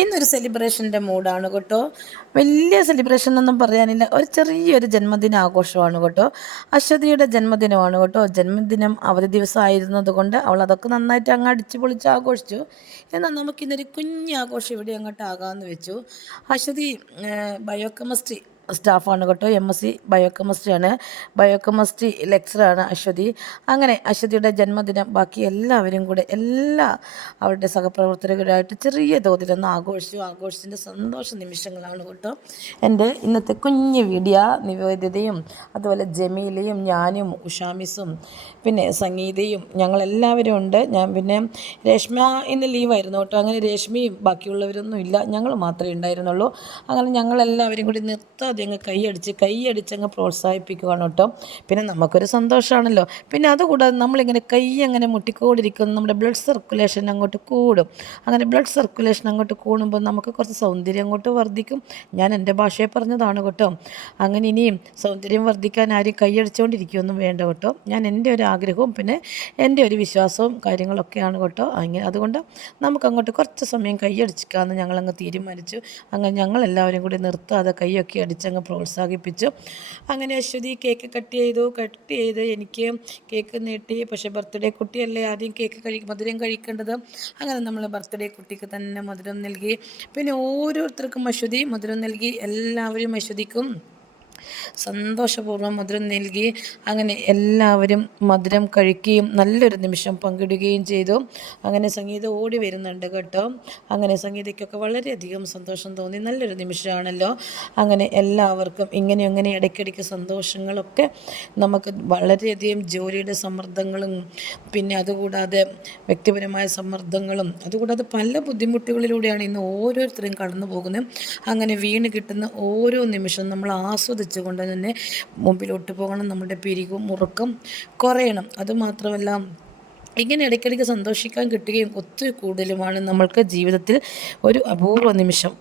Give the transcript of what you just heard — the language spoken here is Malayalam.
ഇന്നൊരു സെലിബ്രേഷൻ്റെ മൂഡാണ് കേട്ടോ. വലിയ സെലിബ്രേഷൻ ഒന്നും പറയാനില്ല, ഒരു ചെറിയൊരു ജന്മദിന ആഘോഷമാണ് കേട്ടോ. അശ്വതിയുടെ ജന്മദിനമാണ് കേട്ടോ. ജന്മദിനം അവധി ദിവസം ആയിരുന്നത് കൊണ്ട് അവൾ അതൊക്കെ നന്നായിട്ട് അങ്ങ് അടിച്ച് പൊളിച്ച് ആഘോഷിച്ചു. എന്നാൽ നമുക്കിന്നൊരു കുഞ്ഞാഘോഷം ഇവിടെ അങ്ങോട്ട് ആകാമെന്ന് വെച്ചു. അശ്വതി ബയോകെമിസ്ട്രി സ്റ്റാഫാണ് കേട്ടോ. MSc ബയോകെമിസ്ട്രിയാണ്. ബയോകെമിസ്ട്രി ലെക്ചറാണ് അശ്വതി. അങ്ങനെ അശ്വതിയുടെ ജന്മദിനം ബാക്കി എല്ലാവരും കൂടെ അവരുടെ സഹപ്രവർത്തകരായിട്ട് ചെറിയ തോതിലൊന്ന് ആഘോഷിച്ചതിൻ്റെ സന്തോഷ നിമിഷങ്ങളാണ് കേട്ടോ. എൻ്റെ ഇന്നത്തെ കുഞ്ഞ് വീഡിയോ. നിവേദിതയും അതുപോലെ ജമീലയും ഞാനും ഉഷാമിസും പിന്നെ സംഗീതയും ഞങ്ങളെല്ലാവരും ഉണ്ട്. ഞാൻ പിന്നെ രേഷ്മ ഇന്ന് ലീവായിരുന്നു കേട്ടോ. അങ്ങനെ രേഷ്മയും ബാക്കിയുള്ളവരൊന്നും ഇല്ല, ഞങ്ങൾ മാത്രമേ ഉണ്ടായിരുന്നുള്ളൂ. അങ്ങനെ ഞങ്ങളെല്ലാവരും കൂടി നിർത്താതെ അങ്ങ് കൈയടിച്ചങ്ങ് പ്രോത്സാഹിപ്പിക്കുകയാണ് കേട്ടോ. പിന്നെ നമുക്കൊരു സന്തോഷമാണല്ലോ. പിന്നെ അതുകൂടാതെ നമ്മളിങ്ങനെ അങ്ങനെ മുട്ടിക്കോടിരിക്കുന്നു, നമ്മുടെ ബ്ലഡ് സർക്കുലേഷൻ അങ്ങോട്ട് കൂടും. അങ്ങനെ ബ്ലഡ് സർക്കുലേഷൻ അങ്ങോട്ട് കൂടുമ്പോൾ നമുക്ക് കുറച്ച് സൗന്ദര്യം അങ്ങോട്ട് വർദ്ധിക്കും. ഞാൻ എൻ്റെ ഭാഷയെ പറഞ്ഞതാണ് കേട്ടോ. അങ്ങനെ ഇനിയും സൗന്ദര്യം വർദ്ധിക്കാൻ ആരും കൈയടിച്ചുകൊണ്ടിരിക്കുകയൊന്നും വേണ്ട കേട്ടോ. ഞാൻ എൻ്റെ ഒരു ആഗ്രഹവും പിന്നെ എൻ്റെ ഒരു വിശ്വാസവും കാര്യങ്ങളൊക്കെയാണ് കേട്ടോ. അങ്ങനെ അതുകൊണ്ട് നമുക്കങ്ങോട്ട് കുറച്ച് സമയം കൈയടിച്ചിക്കാമെന്ന് ഞങ്ങളങ്ങ് തീരുമാനിച്ചു. അങ്ങനെ ഞങ്ങളെല്ലാവരും കൂടി നിർത്താതെ കൈയൊക്കെ അടിച്ചങ്ങ് പ്രോത്സാഹിപ്പിച്ചു. അങ്ങനെ അശ്വതി കേക്ക് കട്ട് ചെയ്ത് എനിക്ക് കേക്ക് നീട്ടി. പക്ഷേ ബർത്ത്ഡേ കുട്ടിയല്ലേ ആദ്യം മധുരം കഴിക്കേണ്ടത്. അങ്ങനെ നമ്മൾ ബർത്ത്ഡേ കുട്ടിക്ക് തന്നെ മധുരം നൽകി. പിന്നെ ഓരോരുത്തർക്കും അശ്വതി മധുരം നൽകി. എല്ലാവരും അശ്വതിക്കും സന്തോഷപൂർവ്വം മധുരം നൽകി. അങ്ങനെ എല്ലാവരും മധുരം കഴിക്കുകയും നല്ലൊരു നിമിഷം പങ്കിടുകയും ചെയ്തു. അങ്ങനെ സംഗീത ഓടി വരുന്നുണ്ട് കേട്ടോ. അങ്ങനെ സംഗീതയ്ക്കൊക്കെ വളരെയധികം സന്തോഷം തോന്നി. നല്ലൊരു നിമിഷമാണല്ലോ. അങ്ങനെ എല്ലാവർക്കും ഇങ്ങനെ ഇടയ്ക്കിടയ്ക്ക് സന്തോഷങ്ങളൊക്കെ നമുക്ക് വളരെയധികം ജോലിയുടെ സമ്മർദ്ദങ്ങളും പിന്നെ അതുകൂടാതെ വ്യക്തിപരമായ സമ്മർദ്ദങ്ങളും അതുകൂടാതെ പല ബുദ്ധിമുട്ടുകളിലൂടെയാണ് ഇന്ന് ഓരോരുത്തരും കടന്നു പോകുന്നത്. അങ്ങനെ വീണ് കിട്ടുന്ന ഓരോ നിമിഷം നമ്മൾ ആസ്വദിച്ചുകൊണ്ട് തന്നെ മുമ്പിലോട്ട് പോകണം. നമ്മുടെ പിരിവും മുറുക്കം കുറയണം. അതുമാത്രമല്ല ഇങ്ങനെ ഇടയ്ക്കിടയ്ക്ക് സന്തോഷിക്കാൻ കിട്ടുകയും ഒത്തിരി കൂടുതലുമാണ് നമ്മൾക്ക് ജീവിതത്തിൽ ഒരു അപൂർവ നിമിഷം.